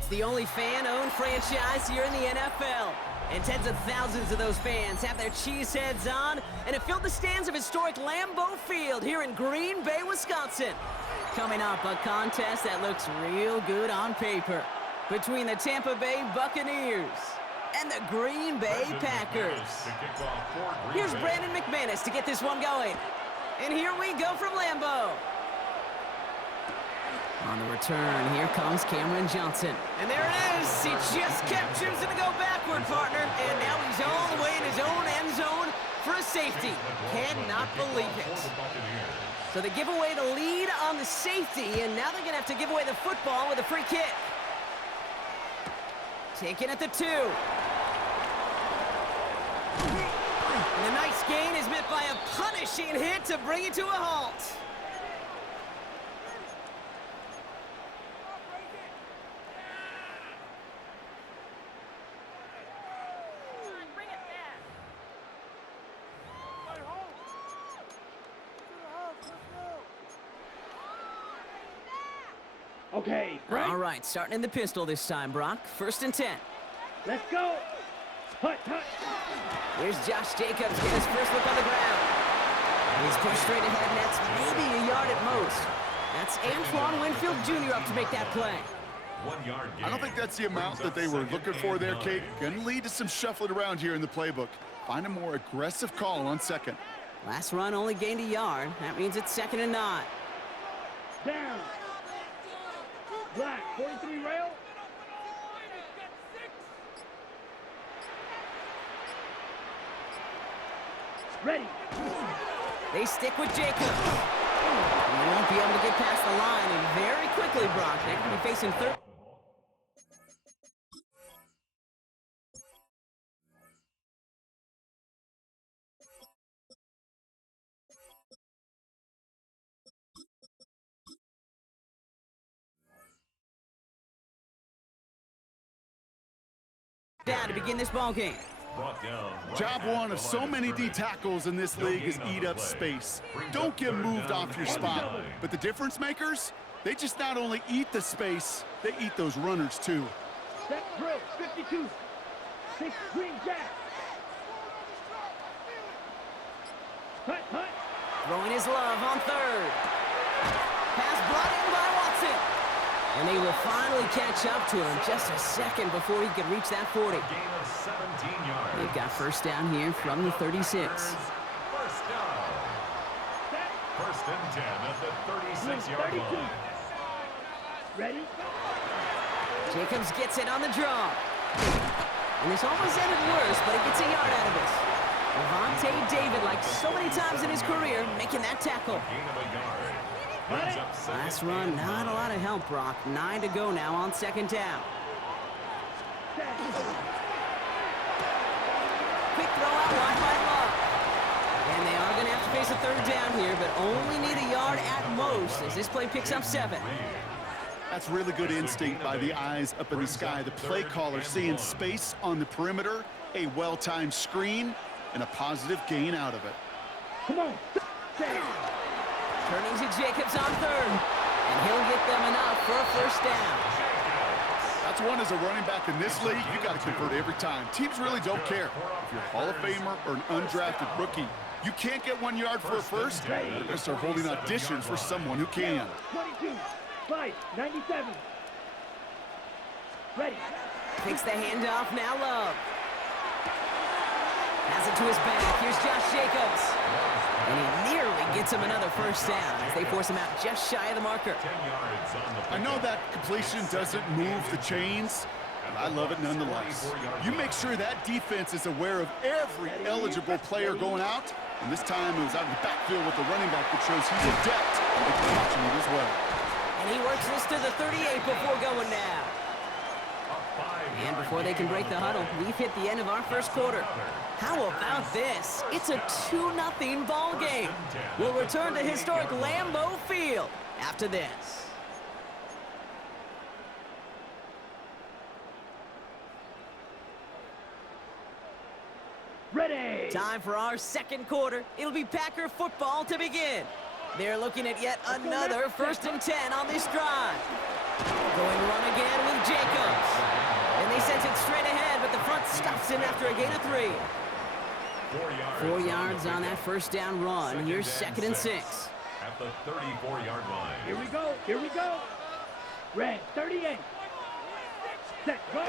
It's the only fan-owned franchise here in the NFL. And tens of thousands of those fans have their cheese heads on and have filled the stands of historic Lambeau Field here in Green Bay, Wisconsin. Coming up, a contest that looks real good on paper between the Tampa Bay Buccaneers and the Green Bay Packers. Here's Brandon McManus to get this one going. And here we go from Lambeau. On the return, here comes Cameron Johnson. And there it is. He just kept choosing to go backward, partner. And now he's all the way in his own end zone for a safety. Cannot believe it. So they give away the lead on the safety, and now they're going to have to give away the football with a free kick. Taken at the 2. And the nice gain is met by a punishing hit to bring it to a halt. Okay, break. All right, starting in the pistol this time, Brock. 1st and 10. Let's go. Hut. Here's Josh Jacobs getting his first look on the ground. He's pushed straight ahead, and that's maybe a yard at most. That's Antoine Winfield Jr. up to make that play. 1 yard gain. I don't think that's the amount that they were looking for there, Kate. Going to lead to some shuffling around here in the playbook. Find a more aggressive call on 2nd. Last run only gained a yard. That means it's 2nd and 9. Down. Black, 43 rail. Ready. They stick with Jacobs. He won't be able to get past the line, and very quickly, Brock, they could be facing 3rd. Down to begin this ball game. Job one of so many D tackles in this league is eat up space. Don't get moved off your spot. But the difference makers, they just not only eat the space, they eat those runners too. Set drill, 52. 6 green jack. Hut. Throwing his love on 3rd. Pass brought in by Watson. And they will finally catch up to him just a second before he could reach that 40. They've got 1st down here from the 36. First down. 1st and 10 at the 36-yard line. Ready? Jacobs gets it on the draw. And this almost ended worse, but he gets a yard out of this. Levante David, like so many times in his career, making that tackle. Last run, not a lot of help, Brock. 9 to go now on 2nd down. Quick throw out wide by Love. And they are going to have to face a 3rd down here, but only need a yard at most as this play picks up 7. That's really good instinct by the eyes up in the sky. The play caller seeing space on the perimeter, a well-timed screen, and a positive gain out of it. Come on. Turning to Jacobs on 3rd. And he'll get them enough for a 1st down. That's one as a running back in this league, you got to convert every time. Teams really don't care. If you're a Hall of Famer or an undrafted rookie, you can't get 1 yard for a first. They're going to start holding auditions for someone who can. 22, 5, 97. Ready. Takes the handoff, now Love. Has it to his back. Here's Josh Jacobs. And he nearly gets him another 1st down as they force him out just shy of the marker. I know that completion doesn't move the chains, but I love it nonetheless. You make sure that defense is aware of every eligible player going out, and this time it was out in the backfield with the running back that shows he's adept at catching it as well. And he works this to the 38 before going down. And before they can break the huddle, we've hit the end of our 1st quarter. How about this? It's a 2-0 ball game. We'll return to historic Lambeau Field after this. Ready. Time for our 2nd quarter. It'll be Packer football to begin. They're looking at yet another 1st and 10 on this drive. Going run again with Jacobs. And they sent it straight ahead, but the front stops him after a gain of 3. 4 yards on that first down run. Here's 2nd and 6. At the 34-yard line. Here we go. Here we go. Red 38. Set, go.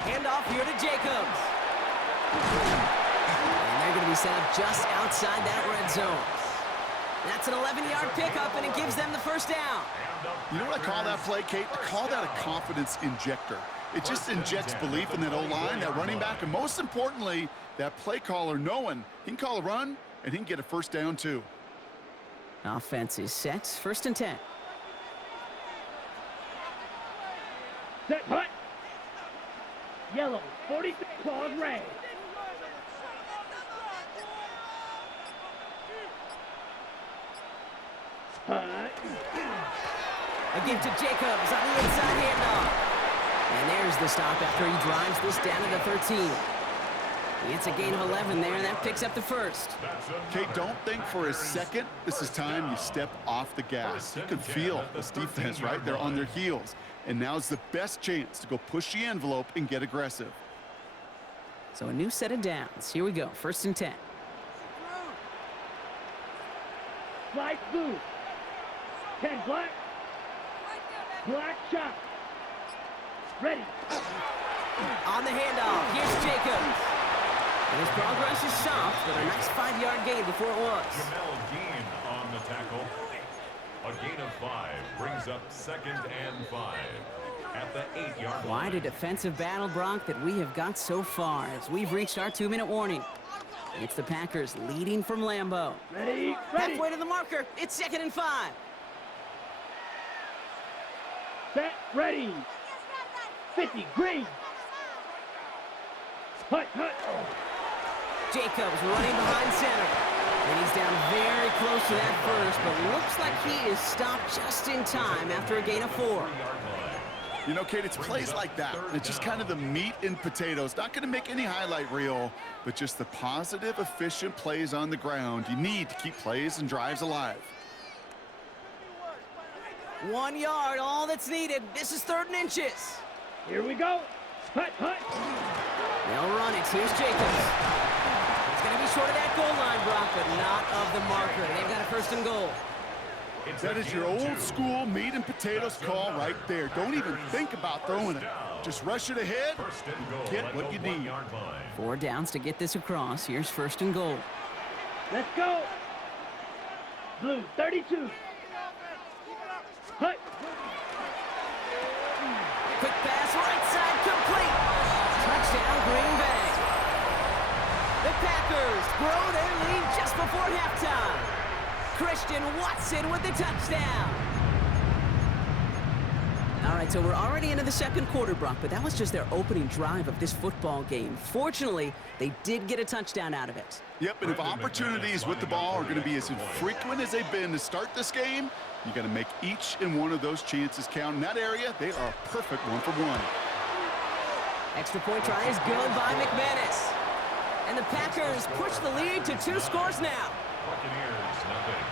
Handoff here to Jacobs. And they're going to be set up just outside that red zone. That's an 11-yard pickup, and it gives them the first down. You know what I call that play, Kate? I call that a confidence injector. It just injects belief in that O-line, that running back, and most importantly, that play caller knowing he can call a run and he can get a first down too. Offense is set. 1st and 10. Set, hut. Yellow 46 claws red. Hut. A give to Jacobs on the inside handoff. And there's the stop after he drives this down to the 13. It's a gain of 11 there, and that picks up the first. Kate, don't think for a second this is time you step off the gas. You can feel this defense, right? They're on their heels. And now's the best chance to go push the envelope and get aggressive. So a new set of downs. Here we go. 1st and 10. Slide blue. 10 black. Black shot. Ready. On the handoff, here's Jacobs. And his progress is soft, but a nice 5-yard gain before it was. Jamel Dean on the tackle. A gain of 5 brings up 2nd and 5 at the 8-yard line. Quite a defensive battle, Brock, that we have got so far as we've reached our 2-minute warning. It's the Packers leading from Lambeau. Ready, ready. Halfway to the marker. It's 2nd and 5. Set, ready. 50, green. Hut, hut. Jacobs running behind center. And he's down very close to that first, but looks like he is stopped just in time after a gain of 4. You know, Kate, it's plays like that. It's just kind of the meat and potatoes. Not going to make any highlight reel, but just the positive, efficient plays on the ground. You need to keep plays and drives alive. 1 yard, all that's needed. This is 3rd and inches. Here we go. Hut, hut. They'll run it. Here's Jacobs. He's going to be short of that goal line, Brock, but not of the marker. They've got a 1st and goal. That is your old school meat and potatoes call right there. Don't even think about throwing it. Just rush it ahead, get what you need. 4 downs to get this across. Here's 1st and goal. Let's go. Blue 32. Hut. Quick pass, right side, complete. Touchdown, Green Bay. The Packers grow their lead just before halftime. Christian Watson with the touchdown. All right, so we're already into the 2nd quarter, Brock, but that was just their opening drive of this football game. Fortunately, they did get a touchdown out of it. Yep, and if opportunities with the ball are going to be as infrequent as they've been to start this game, you got to make each and one of those chances count. In that area, they are a perfect 1-for-1. Extra point try is good by McManus. And the Packers push the lead to 2 scores now. Buccaneers, nothing.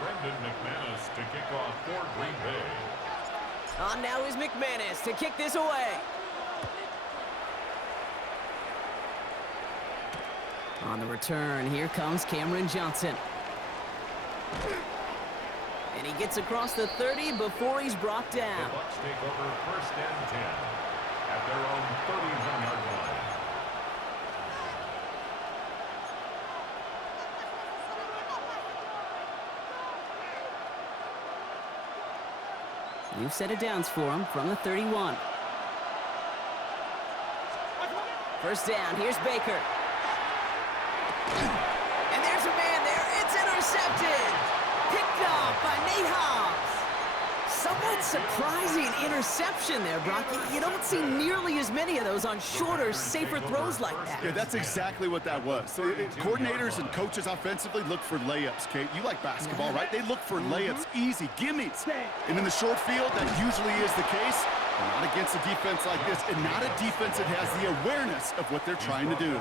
Brendan McManus to kick off for Green Bay. On now is McManus to kick this away. On the return, here comes Cameron Johnson. And he gets across the 30 before he's brought down. The Bucs take over 1st and 10 at their own 31-yard line. New set of downs for him from the 31. 1st down, here's Baker. And there's a man there. It's intercepted. Picked off by Nate Hobbs. Somewhat surprising interception there, Brock. You don't see nearly as many of those on shorter, safer throws like that. Yeah, that's exactly what that was. So, coordinators and coaches offensively look for layups, Kate. You like basketball, right? They look for layups, easy, gimmies. And in the short field, that usually is the case. And not against a defense like this, and not a defense that has the awareness of what they're trying to do.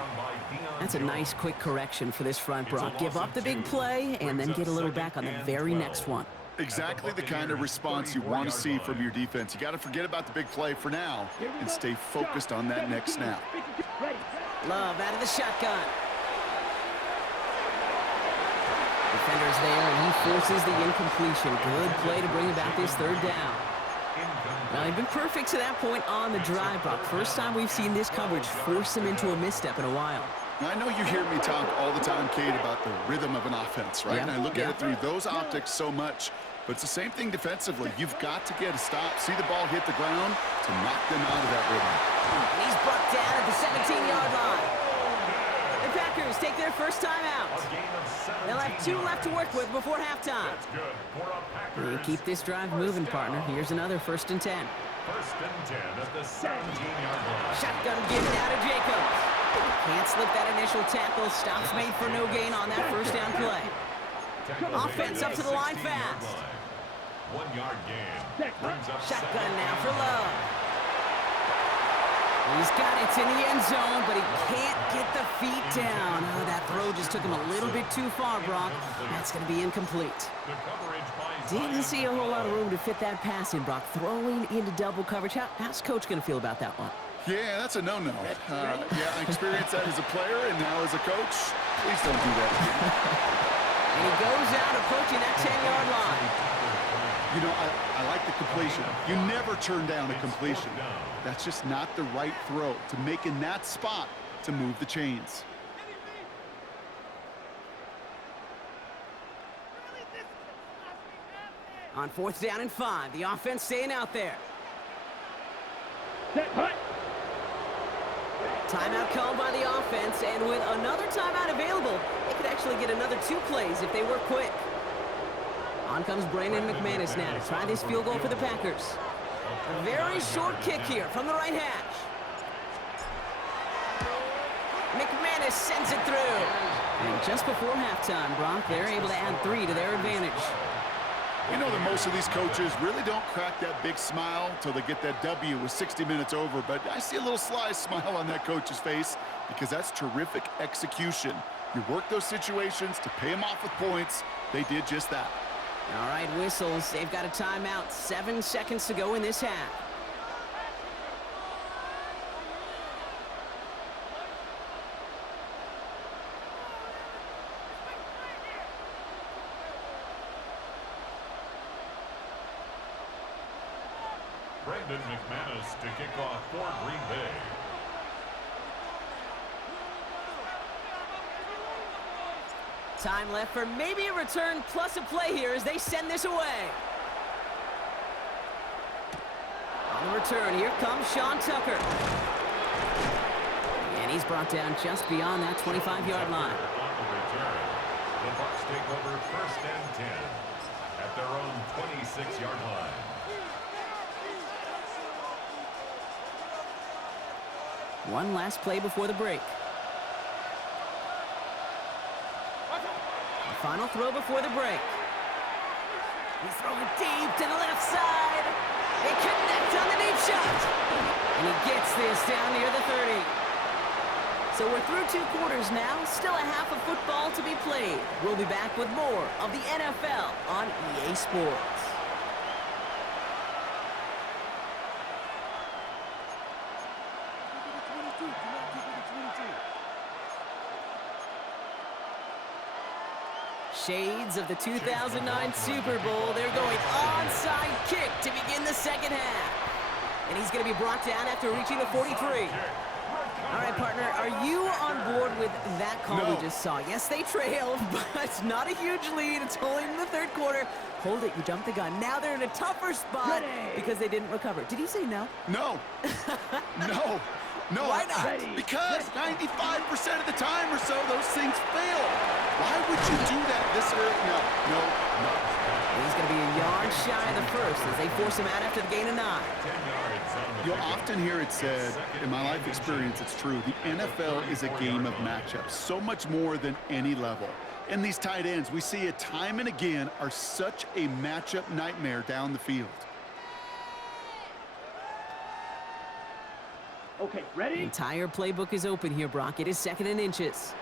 That's a nice quick correction for this front, Brock. Give up the big play and then get a little back on the very next one. Exactly the kind of response you want to see from your defense. You got to forget about the big play for now and stay focused on that next snap. Love out of the shotgun. Defender's there, and he forces the incompletion. Good play to bring about this third down. Well, they've been perfect to that point on the drive, Brock. First time we've seen this coverage force him into a misstep in a while. Now, I know you hear me talk all the time, Kate, about the rhythm of an offense, right? And I look at it through those optics so much. But it's the same thing defensively. You've got to get a stop, see the ball hit the ground to knock them out of that rhythm. And he's brought down at the 17-yard line. The Packers take their first time out. They'll have 2 left to work with before halftime. You keep this drive moving, partner. Here's another 1st and 10. 1st and 10 at the 17-yard line. Shotgun given out of Jacobs. Can't slip that initial tackle. Stops made for no gain on that first down play. Offense up to the line fast. 1-yard gain. Shotgun now for Love. He's got it in the end zone, but he can't get the feet down. Oh, that throw just took him a little bit too far, Brock. That's going to be incomplete. Didn't see a whole lot of room to fit that pass in, Brock. Throwing into double coverage. How's Coach going to feel about that one? Yeah, that's a no-no. Yeah, I experienced that as a player and now as a coach. Please don't do that again. And he goes out approaching that 10-yard line. You know, I like the completion. You never turn down a completion. That's just not the right throw to make in that spot to move the chains. On 4th down and 5, the offense staying out there. Timeout called by the offense, and with another timeout available, they could actually get another 2 plays if they work quick. On comes Brandon McManus now to try this field goal for the Packers. A very short kick here from the right hash. McManus sends it through. And just before halftime, Brock, they're able to add 3 to their advantage. You know that most of these coaches really don't crack that big smile until they get that W with 60 minutes over, but I see a little sly smile on that coach's face because that's terrific execution. You work those situations to pay them off with points. They did just that. All right, whistles. They've got a timeout. 7 seconds to go in this half. Brandon McManus to kick off for Green Bay. Time left for maybe a return plus a play here as they send this away. On the return, here comes Sean Tucker. And he's brought down just beyond that 25-yard line. On the return, the Bucs take over 1st and 10 at their own 26-yard line. One last play before the break. The final throw before the break. He's throwing deep to the left side. They connect on the deep shot. And he gets this down near the 30. So we're through 2 quarters now. Still a half of football to be played. We'll be back with more of the NFL on EA Sports. Shades of the 2009 Super Bowl. They're going onside kick to begin the second half. And he's going to be brought down after reaching the 43. All right, partner, are you on board with that call we just saw? Yes, they trailed, but it's not a huge lead. It's only in the 3rd quarter. Hold it, you jumped the gun. Now they're in a tougher spot because they didn't recover. Did he say no? No. No. No. Why not? Because 95% of the time or so, those things fail. Why would you do that this early? No. He's going to be a yard shy of the first as they force him out after the gain of 9. You'll often hear it said, in my life experience, it's true, the NFL is a game of matchups, so much more than any level. And these tight ends, we see it time and again, are such a matchup nightmare down the field. Okay, The ready? entire playbook is open here, Brock. It is 2nd and inches.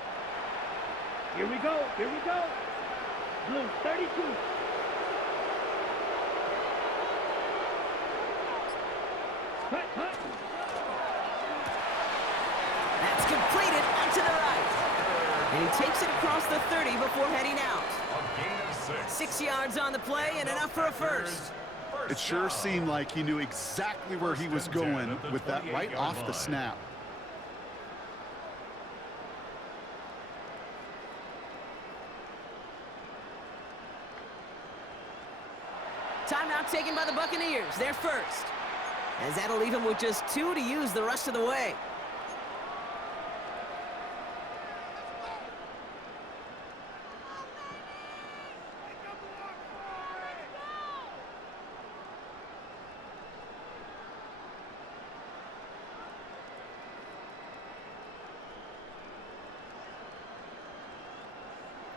Here we go. Here we go. Blue, 32. Cut, cut. That's completed onto the right. And he takes it across the 30 before heading out. A gain of 6. 6 yards on the play and enough for a first. It sure seemed like he knew exactly where he was going with that right off the snap. Timeout taken by the Buccaneers. They're first. As that'll leave him with just 2 to use the rest of the way.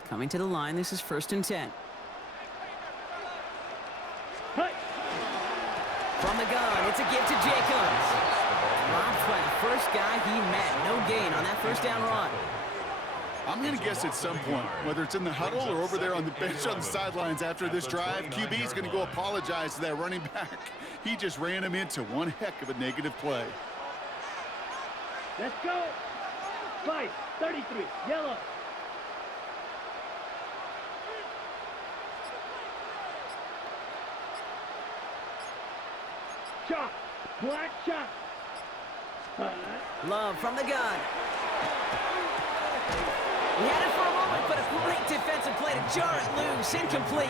Coming to the line, this is 1st and 10. Cut. From the gun, it's a give to Jacobs. Dropped by the first guy he met. No gain on that first down run. I'm going to guess at some point, whether it's in the huddle or over there on the bench on the sidelines after this drive, QB is going to go apologize to that running back. He just ran him into one heck of a negative play. Let's go. 5, 33. Yellow. Shot. Black shot. Love from the gun. He had it for a moment, but a great defensive play to jar it loose. Incomplete.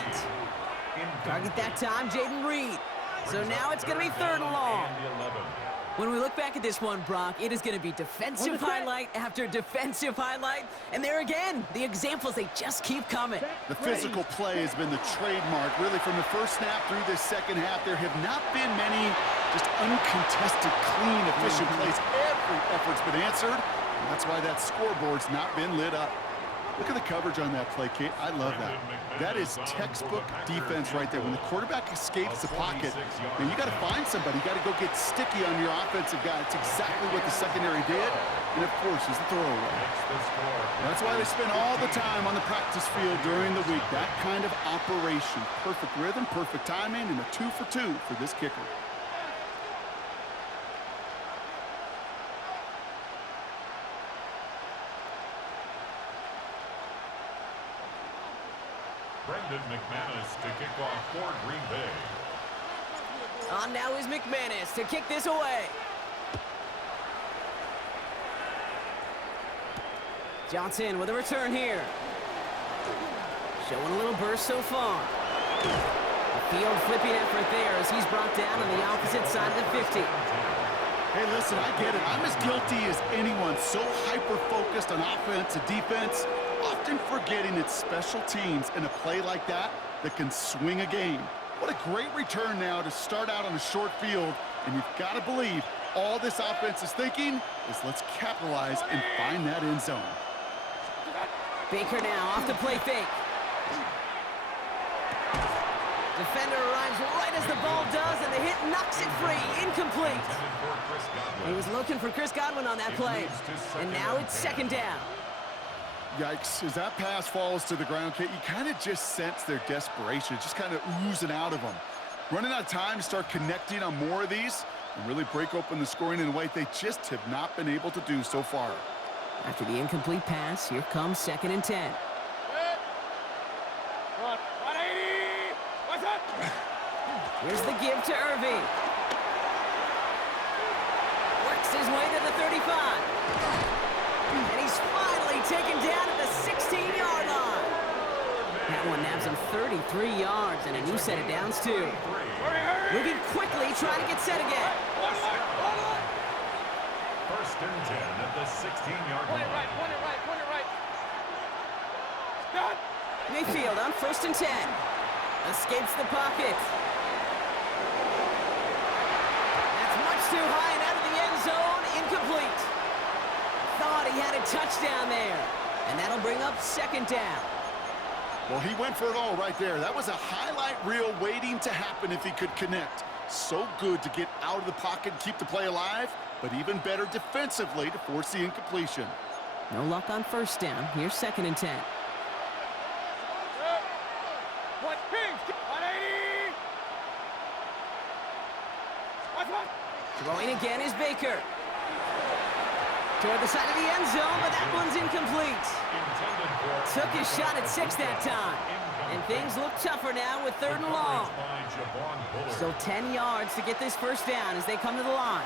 Target that time, Jaden Reed. So now it's going to be 3rd and long. When we look back at this one, Brock, it is going to be defensive highlight after defensive highlight. And there again, the examples, they just keep coming. The physical play has been the trademark. Really, from the first snap through this second half, there have not been many just uncontested, clean, efficient plays. Every effort's been answered. And that's why that scoreboard's not been lit up. Look at the coverage on that play, Kate. I love that. That is textbook defense right there. When the quarterback escapes the pocket, and you got to find somebody. You got to go get sticky on your offensive guy. It's exactly what the secondary did. And, of course, is the throwaway. That's why they spend all the time on the practice field during the week. That kind of operation. Perfect rhythm, perfect timing, and a 2 for 2 for this kicker. Brendan McManus to kick off for Green Bay. On now is McManus to kick this away. Johnson with a return here. Showing a little burst so far. A field flipping effort there as he's brought down on the opposite side of the 50. Hey, listen, I get it. I'm as guilty as anyone. So hyper-focused on offense and defense, often forgetting it's special teams in a play like that that can swing a game. What a great return now to start out on a short field, and you've got to believe all this offense is thinking is let's capitalize and find that end zone. Baker now off the play fake. Defender arrives right as the ball does, and the hit knocks it free. Incomplete. He was looking for Chris Godwin on that play, and now it's 2nd down. Yikes, as that pass falls to the ground, Kate, you kind of just sense their desperation. It's just kind of oozing out of them. Running out of time to start connecting on more of these and really break open the scoring in a way they just have not been able to do so far. After the incomplete pass, here comes 2nd and 10. Here's the give to Irving. Works his way to the 35. And he's finally taken down at the 16-yard line. That one nabs him 33 yards and a new set of downs, too. Moving quickly, trying to get set again. 1st and 10 at the 16-yard line. Mayfield on 1st and 10. Escapes the pocket. That's much too high and out of the end zone. Incomplete. Thought he had a touchdown there. And that'll bring up 2nd down. Well, he went for it all right there. That was a highlight reel waiting to happen if he could connect. So good to get out of the pocket and keep the play alive. but even better defensively to force the incompletion. No luck on first down. Here's 2nd and 10. Throwing again is Baker. Toward the side of the end zone, but that one's incomplete. Took his shot at 6 that time. And things look tougher now with 3rd and long. Still 10 yards to get this first down as they come to the line.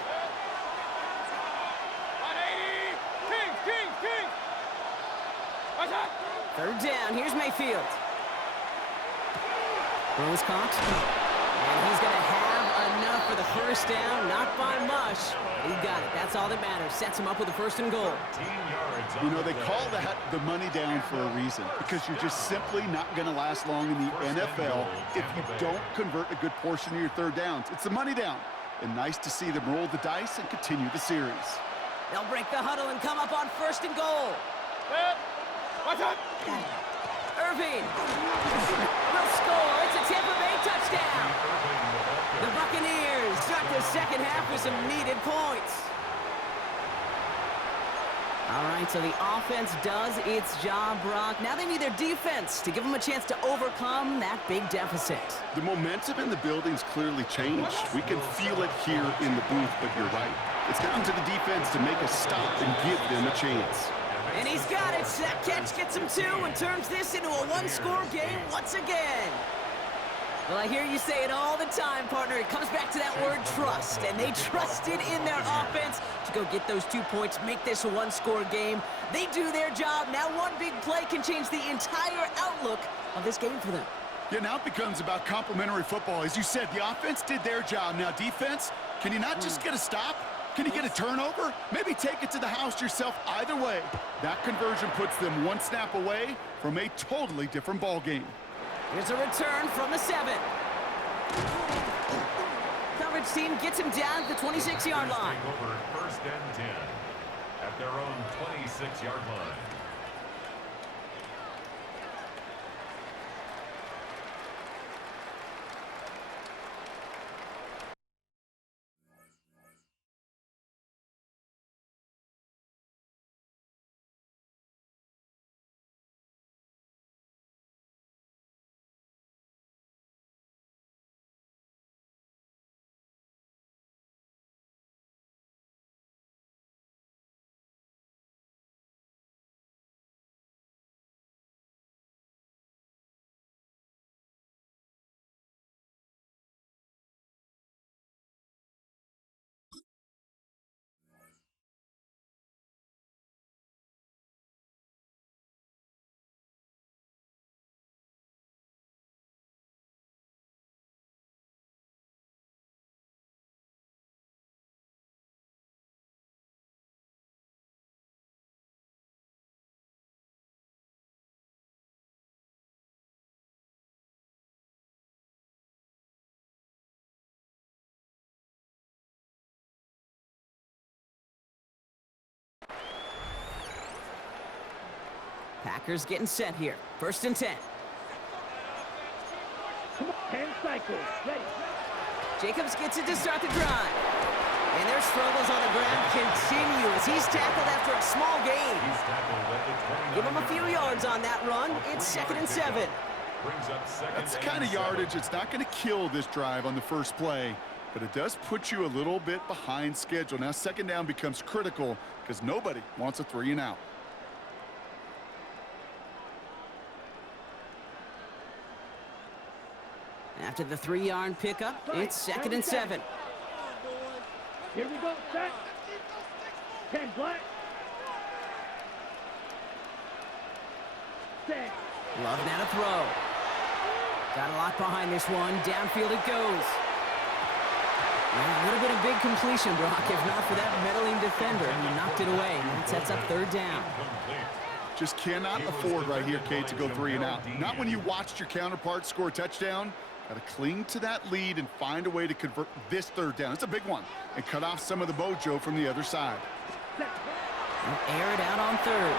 Third down, here's Mayfield. Throws caught. And he's going to have enough for the first down, not by much. He got it. That's all that matters. Sets him up with a 1st and goal. You know, they call that the money down for a reason, because you're just simply not going to last long in the NFL if you don't convert a good portion of your 3rd downs. It's the money down. And nice to see them roll the dice and continue the series. They'll break the huddle and come up on 1st and goal. Irving will score. It's a Tampa Bay touchdown. The Buccaneers start the second half with some needed points. All right, so the offense does its job, Brock. Now they need their defense to give them a chance to overcome that big deficit. The momentum in the building's clearly changed. We can feel it here in the booth, but you're right. It's down to the defense to make a stop and give them a chance. And he's got it. That catch gets him 2 and turns this into a 1-score game once again. Well, I hear you say it all the time, partner. It comes back to that word trust. And they trusted in their offense to go get those 2 points, make this a 1-score game. They do their job. Now one big play can change the entire outlook of this game for them. Yeah, now it becomes about complementary football. As you said, the offense did their job. Now defense, can you not just get a stop? Can you get a turnover? Maybe take it to the house yourself. Either way, that conversion puts them 1 snap away from a totally different ball game. Here's a return from the 7. Coverage team gets him down at the 26-yard line. Over 1st and 10 at their own 26-yard line. Packers getting set here. 1st and 10. 10 cycles. Ready. Jacobs gets it to start the drive. And their struggles on the ground continue as he's tackled after a small gain. Give him a few yards on that run. It's 2nd and 7. That's the kind of yardage it's not going to kill this drive on the first play, but it does put you a little bit behind schedule. Now 2nd down becomes critical because nobody wants a 3 and out. After the 3-yard pickup, it's 2nd and 7. Here we go, set. 10 black. Set. Love now to throw. Got a lot behind this one. Downfield it goes. Well, a little bit of big completion, Brock, if not for that meddling defender. He knocked it away. That sets up 3rd down. Just cannot afford right here, Kate, to go 3 and out. Not when you watched your counterpart score a touchdown. Got to cling to that lead and find a way to convert this 3rd down. It's a big one. And cut off some of the mojo from the other side. And air it out on 3rd.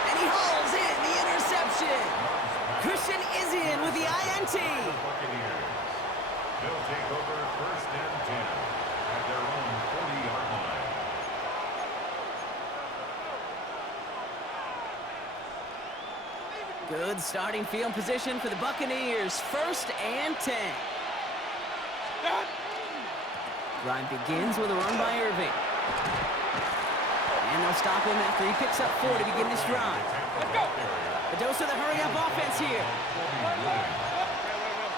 And he hauls in the interception. Christian is in with the INT. They'll take over 1st and 10. at their own 40-yard line. Good starting field position for the Buccaneers. 1st and 10. Drive begins with a run by Irving. And they'll stop him after he picks up 4 to begin this drive. Let's go. A dose of the hurry-up offense here.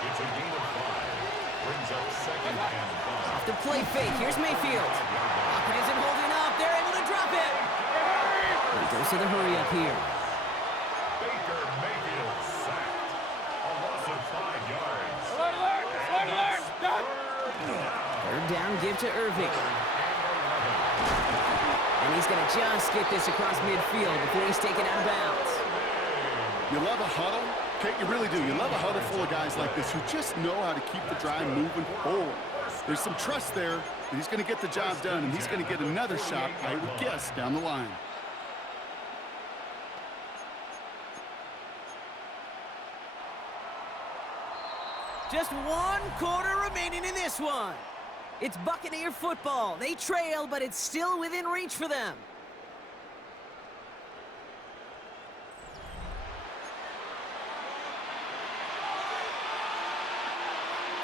It's a gain of 5. Brings up 2nd and 5. Off the play fake. Here's Mayfield. Lockett isn't holding up. They're able to drop it. A dose of the hurry-up here. Baker Mayfield sacked. A loss of 5 yards. Alert. Done. 3rd down, give to Irving. And he's going to just get this across midfield before he's taken out of bounds. You love a huddle? Kate, you really do. You love a huddle full of guys like this who just know how to keep the drive moving forward. There's some trust there that he's going to get the job done, and he's going to get another shot, I would guess, down the line. Just 1 quarter remaining in this one. It's Buccaneer football. They trail, but it's still within reach for them.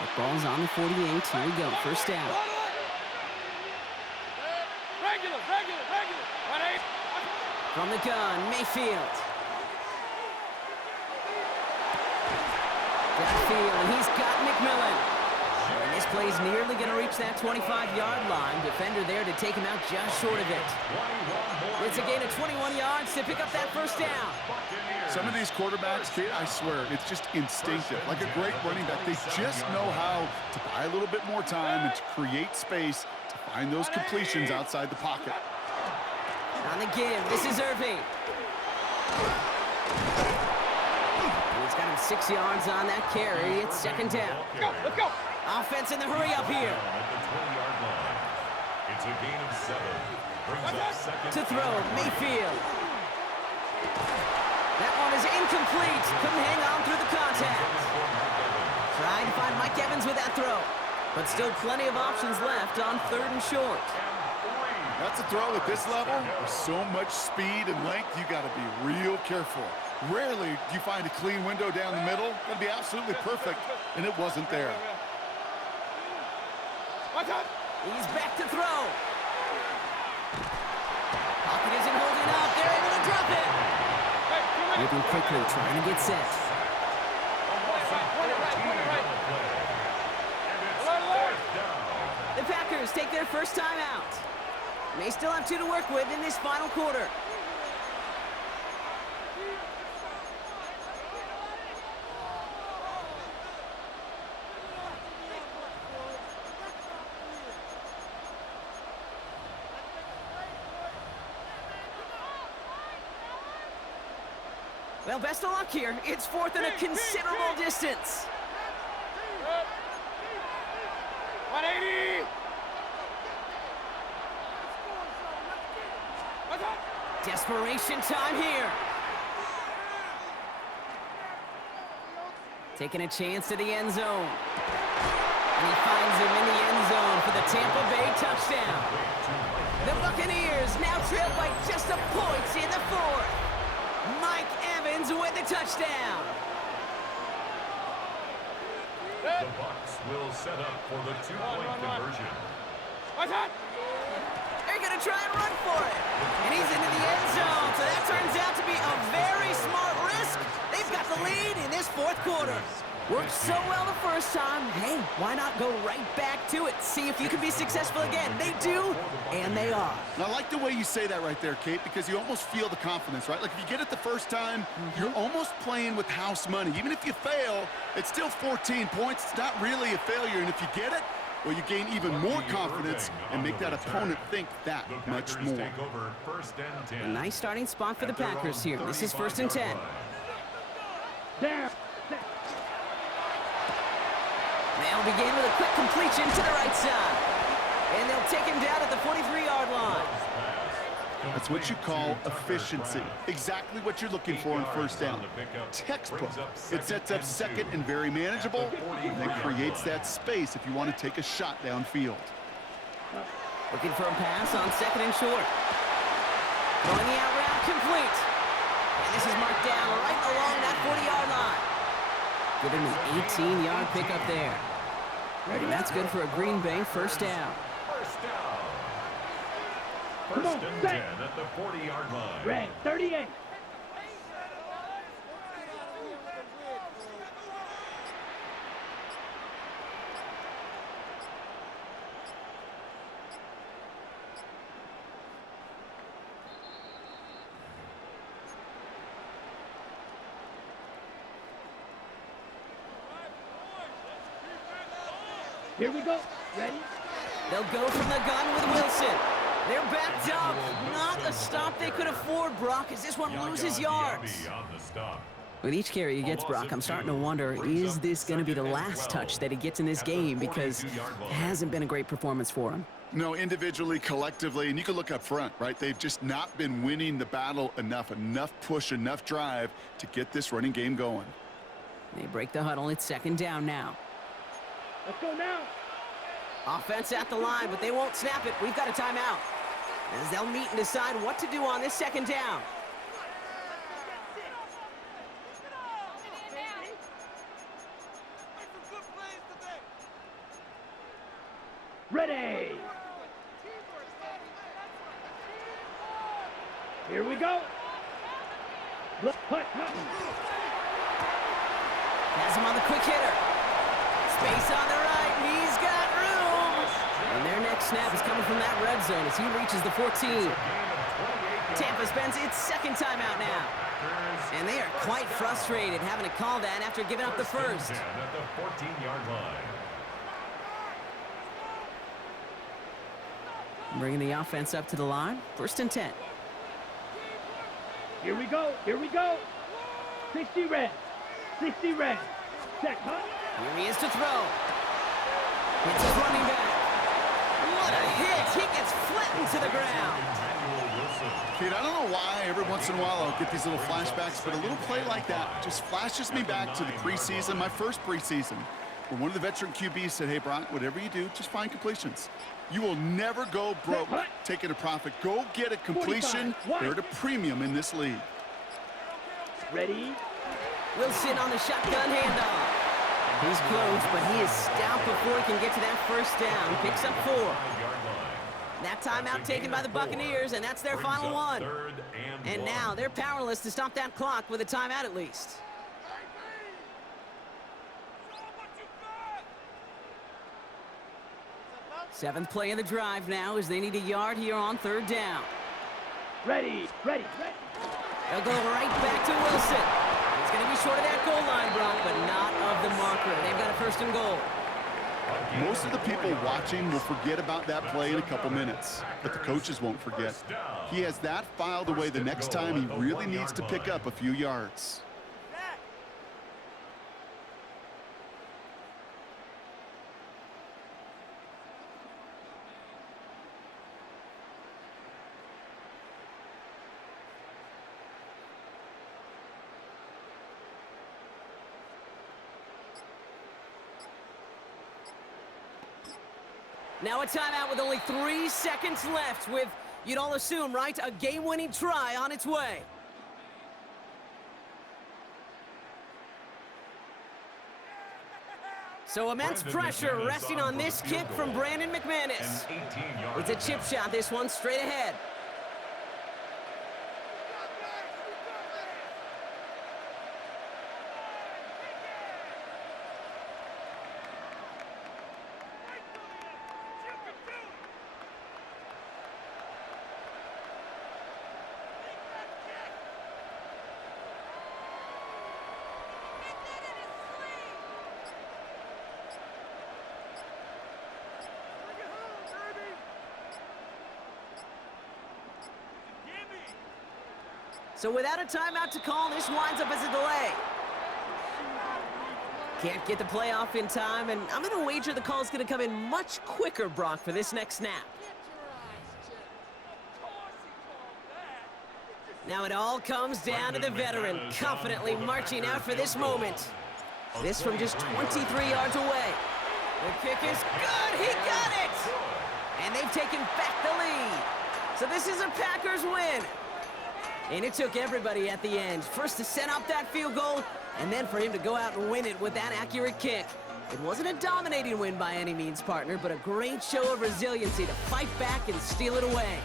The ball's on the 48. Here we go. 1st down. Regular. 1-8. From the gun, Mayfield. Downfield, and he's got McMillan. And this play's nearly going to reach that 25-yard line. Defender there to take him out just short of it. It's a gain of 21 yards to pick up that 1st down. Some of these quarterbacks, Kate, I swear, it's just instinctive. Like a great running back, they just know how to buy a little bit more time and to create space to find those completions outside the pocket. On the give, this is Irving. And he's got him 6 yards on that carry. It's 2nd down. Let's go. Offense in the hurry-up here. At the 20-yard line. It's a gain of 7. Brings up 2nd To throw, Mayfield. That one is incomplete. Couldn't hang on through the contact. Trying to find Mike Evans with that throw. But still plenty of options left on 3rd and short. That's a throw at this level. With so much speed and length, you got to be real careful. Rarely do you find a clean window down the middle. That'd be absolutely perfect, and it wasn't there. Watch out. He's back to throw. Lockett isn't holding up. They're able to drop it. Moving quickly, trying to get set. The Packers take their 1st time out. They still have 2 to work with in this final quarter. Well, best of luck here. It's 4th and a considerable distance. 180. Desperation time here. Taking a chance to the end zone. And he finds him in the end zone for the Tampa Bay touchdown. The Buccaneers now trail by just a point in the 4th. Mike Evans with the touchdown. The Bucs will set up for the 2-point conversion. Watch out. They're going to try and run for it. And he's into the end zone, so that turns out to be a very smart risk. They've got the lead in this 4th quarter. Worked so well the 1st time. Hey, why not go right back to it? See if you can be successful again. They do, and they are. And I like the way you say that right there, Kate, because you almost feel the confidence, right? Like if you get it the 1st time, you're almost playing with house money. Even if you fail, it's still 14 points. It's not really a failure. And if you get it, well, you gain even more confidence and make that opponent think that much more. A nice starting spot for the Packers here. This is 1st and 10. Down. They'll begin with a quick completion to the right side. And they'll take him down at the 43-yard line. That's what you call efficiency. Exactly what you're looking for in 1st down. Textbook. It sets up 2nd and very manageable, and then creates that space if you want to take a shot downfield. Looking for a pass on 2nd and short. Throwing the out route complete. And this is marked down right along that 40-yard line. Give him an 18-yard pickup there. And that's good for a Green Bay first down. First down. First and 10 at the 40-yard line. Red 38. Here we go. Ready? They'll go from the gun with Wilson. They're backed up. Not a stop they could afford, Brock, as this one loses yards. With each carry he gets, Brock, I'm starting to wonder, is this going to be the last touch that he gets in this game? Because it hasn't been a great performance for him. No, individually, collectively, and you can look up front, right? They've just not been winning the battle enough push, enough drive to get this running game going. They break the huddle. It's 2nd down now. Let's go now. Offense at the line, but they won't snap it. We've got a timeout. As they'll meet and decide what to do on this 2nd down. Ready. Here we go. Look, hut. Has him on the quick hitter. Space on the right. He's got room. And their next snap is coming from that red zone as he reaches the 14. Tampa spends its 2nd timeout now. And they are quite frustrated having to call that after giving up the first. At the 14-yard line. Bringing the offense up to the line. 1st and 10. Here we go. Here we go. 60 red. 60 red. Check, hut. Here he is to throw. It's his running back. What a hit. He gets flattened to the ground. Kate, I don't know why every once in a while I'll get these little flashbacks, but a little play like that just flashes me back to the preseason, my first preseason, where one of the veteran QBs said, hey, Brock, whatever you do, just find completions. You will never go broke taking a profit. Go get a completion. They're at a premium in this league. Ready? Wilson on the shotgun handoff. He's close, but he is stout before he can get to that first down. Picks up 4. That timeout taken by the Buccaneers, and that's their final one. And now they're powerless to stop that clock with a timeout at least. Seventh play of the drive now as they need a yard here on 3rd down. Ready. They'll go right back to Wilson. He's going to be short of that goal line, Brock, but not of the marker. They've got a 1st and goal. Most of the people watching will forget about that play in a couple minutes, but the coaches won't forget. He has that filed away the next time he really needs to pick up a few yards. Now a timeout with only 3 seconds left with, you'd all assume, right, a game-winning try on its way. So immense pressure resting on this kick from Brandon McManus. It's a chip shot, this one straight ahead. So without a timeout to call, this winds up as a delay. Can't get the play off in time, and I'm going to wager the call's going to come in much quicker, Brock, for this next snap. Now it all comes down to the veteran, confidently marching out for this moment. This from just 23 yards away. The kick is good. He got it! And and they've taken back the lead. So this is a Packers win. And it took everybody at the end. First to set up that field goal, and then for him to go out and win it with that accurate kick. It wasn't a dominating win by any means, partner, but a great show of resiliency to fight back and steal it away.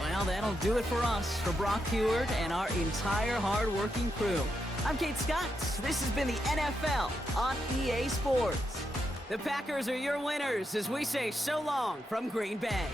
Well, that'll do it for us, for Brock Heward and our entire hard-working crew. I'm Kate Scott. This has been the NFL on EA Sports. The Packers are your winners as we say so long from Green Bay.